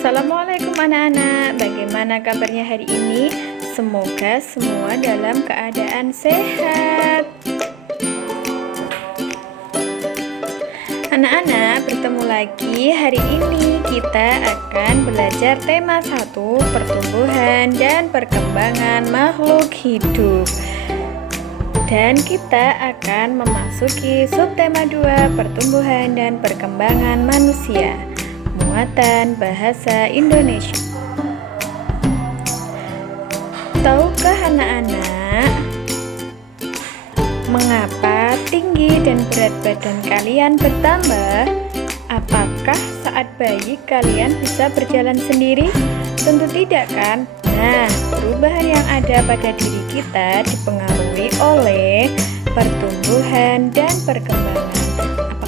Assalamualaikum anak-anak, bagaimana kabarnya hari ini? Semoga semua dalam keadaan sehat. Anak-anak, bertemu lagi hari ini. Kita akan belajar tema 1, pertumbuhan dan perkembangan makhluk hidup. Dan kita akan memasuki subtema 2, pertumbuhan dan perkembangan manusia. Muatan bahasa Indonesia. Tahukah anak-anak mengapa tinggi dan berat badan kalian bertambah? Apakah saat bayi kalian bisa berjalan sendiri? Tentu tidak kan? Nah, perubahan yang ada pada diri kita dipengaruhi oleh pertumbuhan dan perkembangan.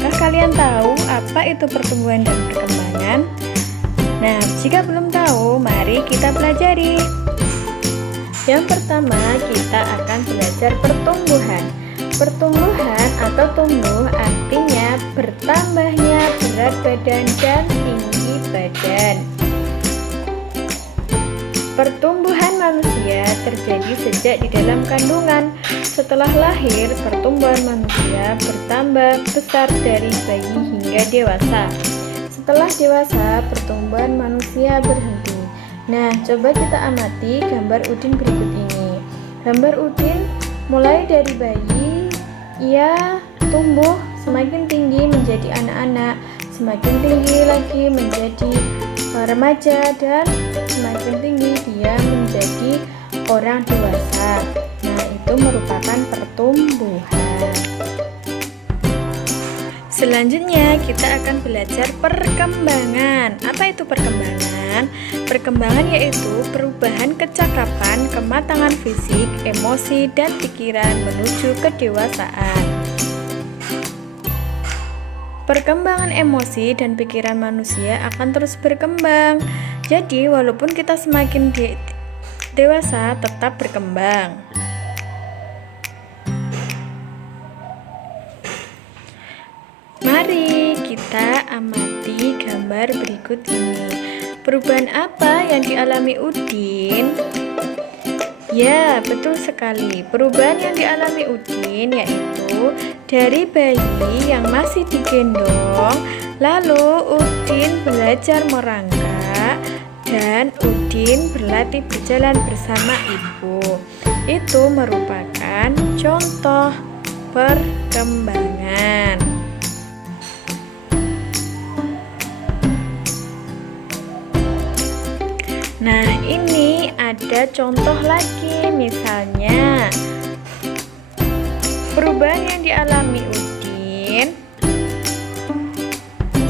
Apakah kalian tahu apa itu pertumbuhan dan perkembangan? Nah, jika belum tahu, mari kita pelajari. Yang pertama, kita akan belajar pertumbuhan. Pertumbuhan atau tumbuh artinya bertambahnya berat badan dan tinggi badan. Pertumbuhan manusia terjadi sejak di dalam kandungan. Setelah lahir, pertumbuhan manusia bertambah besar dari bayi hingga dewasa. Setelah dewasa, pertumbuhan manusia berhenti. Nah, coba kita amati gambar Udin berikut ini. Gambar Udin mulai dari bayi, ia tumbuh semakin tinggi menjadi anak-anak, semakin tinggi lagi menjadi remaja, dan semakin tinggi dia menjadi orang dewasa. Nah, itu merupakan pertumbuhan. Selanjutnya kita akan belajar perkembangan. Apa itu perkembangan? Perkembangan yaitu perubahan kecakapan, kematangan fisik, emosi, dan pikiran menuju kedewasaan. Perkembangan emosi dan pikiran manusia akan terus berkembang. Jadi, walaupun kita semakin dewasa, tetap berkembang. Mari kita amati gambar berikut ini. Perubahan apa yang dialami Udin? Ya, betul sekali. Perubahan yang dialami Udin yaitu dari bayi yang masih digendong, lalu Udin belajar merangkak, dan Udin berlatih berjalan bersama ibu. Itu merupakan contoh perkembangan. Nah, ini ada contoh lagi, misalnya perubahan yang dialami Udin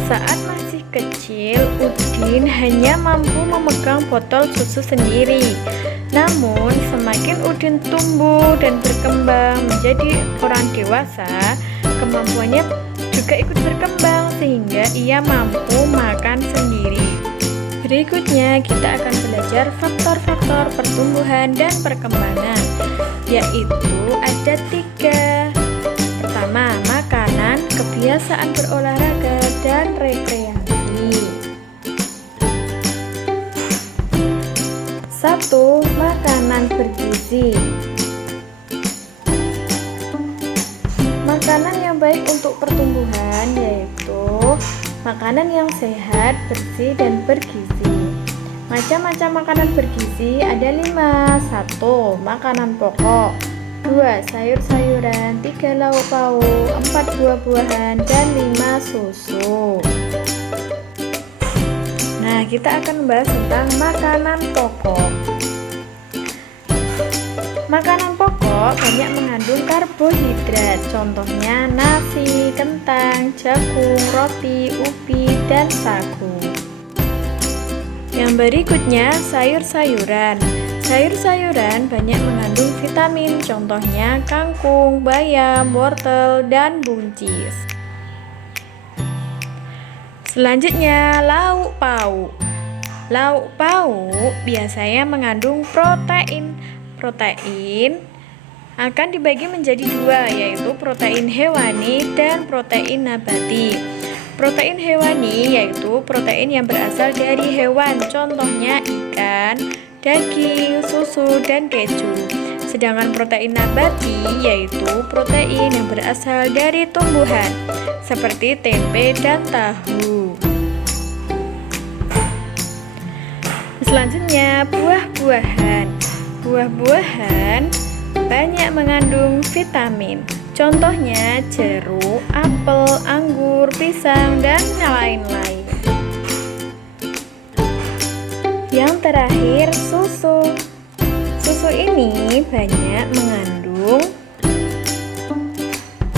saat masih kecil. Udin hanya mampu memegang botol susu sendiri. Namun, semakin Udin tumbuh dan berkembang menjadi orang dewasa, kemampuannya juga ikut berkembang sehingga ia mampu makan sendiri. Berikutnya kita akan belajar faktor-faktor pertumbuhan dan perkembangan, yaitu ada 3. Pertama, makanan, kebiasaan berolahraga, dan rekreasi. 1. Makanan bergizi. Makanan yang baik untuk pertumbuhan yaitu makanan yang sehat, bersih, dan bergizi. Macam-macam makanan bergizi ada 5. 1. Makanan pokok. 2. Sayur-sayuran. 3. Lauk pauk. 4. Buah-buahan. Dan 5. Susu. Nah, kita akan membahas tentang makanan pokok. Makanan pokok banyak mengandung karbohidrat, contohnya nasi, kentang, jagung, roti, ubi, dan sagu. Yang berikutnya, sayur-sayuran. Sayur-sayuran banyak mengandung vitamin, contohnya kangkung, bayam, wortel, dan buncis. Selanjutnya, lauk pauk. Lauk pauk biasanya mengandung protein. Protein akan dibagi menjadi 2, yaitu protein hewani dan protein nabati. Protein hewani yaitu protein yang berasal dari hewan, contohnya ikan, daging, susu, dan keju. Sedangkan protein nabati yaitu protein yang berasal dari tumbuhan, seperti tempe dan tahu. Selanjutnya, buah-buahan. Buah-buahan banyak mengandung vitamin. Contohnya jeruk, apel, anggur, pisang, dan lain-lain. Yang terakhir, susu. Susu ini banyak mengandung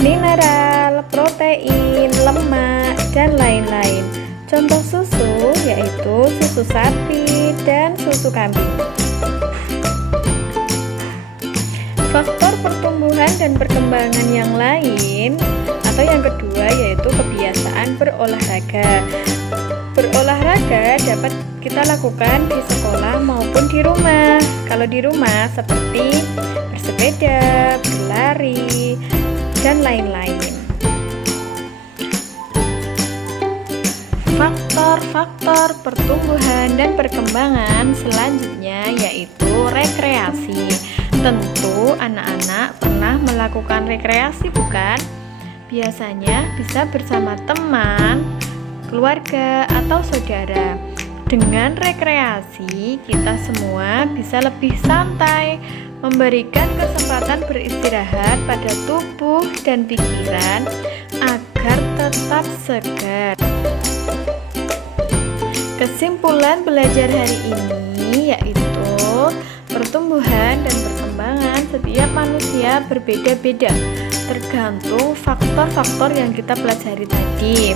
mineral, protein, lemak, dan lain-lain. Contoh susu yaitu susu sapi dan susu kambing. Faktor pertumbuhan dan perkembangan yang lain atau yang kedua yaitu kebiasaan berolahraga. Berolahraga dapat kita lakukan di sekolah maupun di rumah. Kalau di rumah seperti bersepeda, berlari, dan lain-lain. Faktor-faktor pertumbuhan dan perkembangan selanjutnya yaitu rekreasi. Tentu anak-anak pernah melakukan rekreasi, bukan? Biasanya bisa bersama teman, keluarga, atau saudara. Dengan rekreasi, kita semua bisa lebih santai, memberikan kesempatan beristirahat pada tubuh dan pikiran agar tetap segar. Kesimpulan belajar hari ini yaitu pertumbuhan dan perkembangan setiap manusia berbeda-beda, tergantung faktor-faktor yang kita pelajari tadi.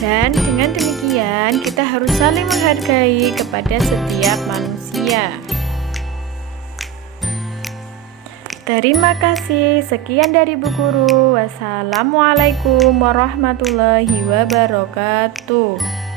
Dan dengan demikian kita harus saling menghargai kepada setiap manusia. Terima kasih. Sekian dari Bu Guru. Wassalamualaikum warahmatullahi wabarakatuh.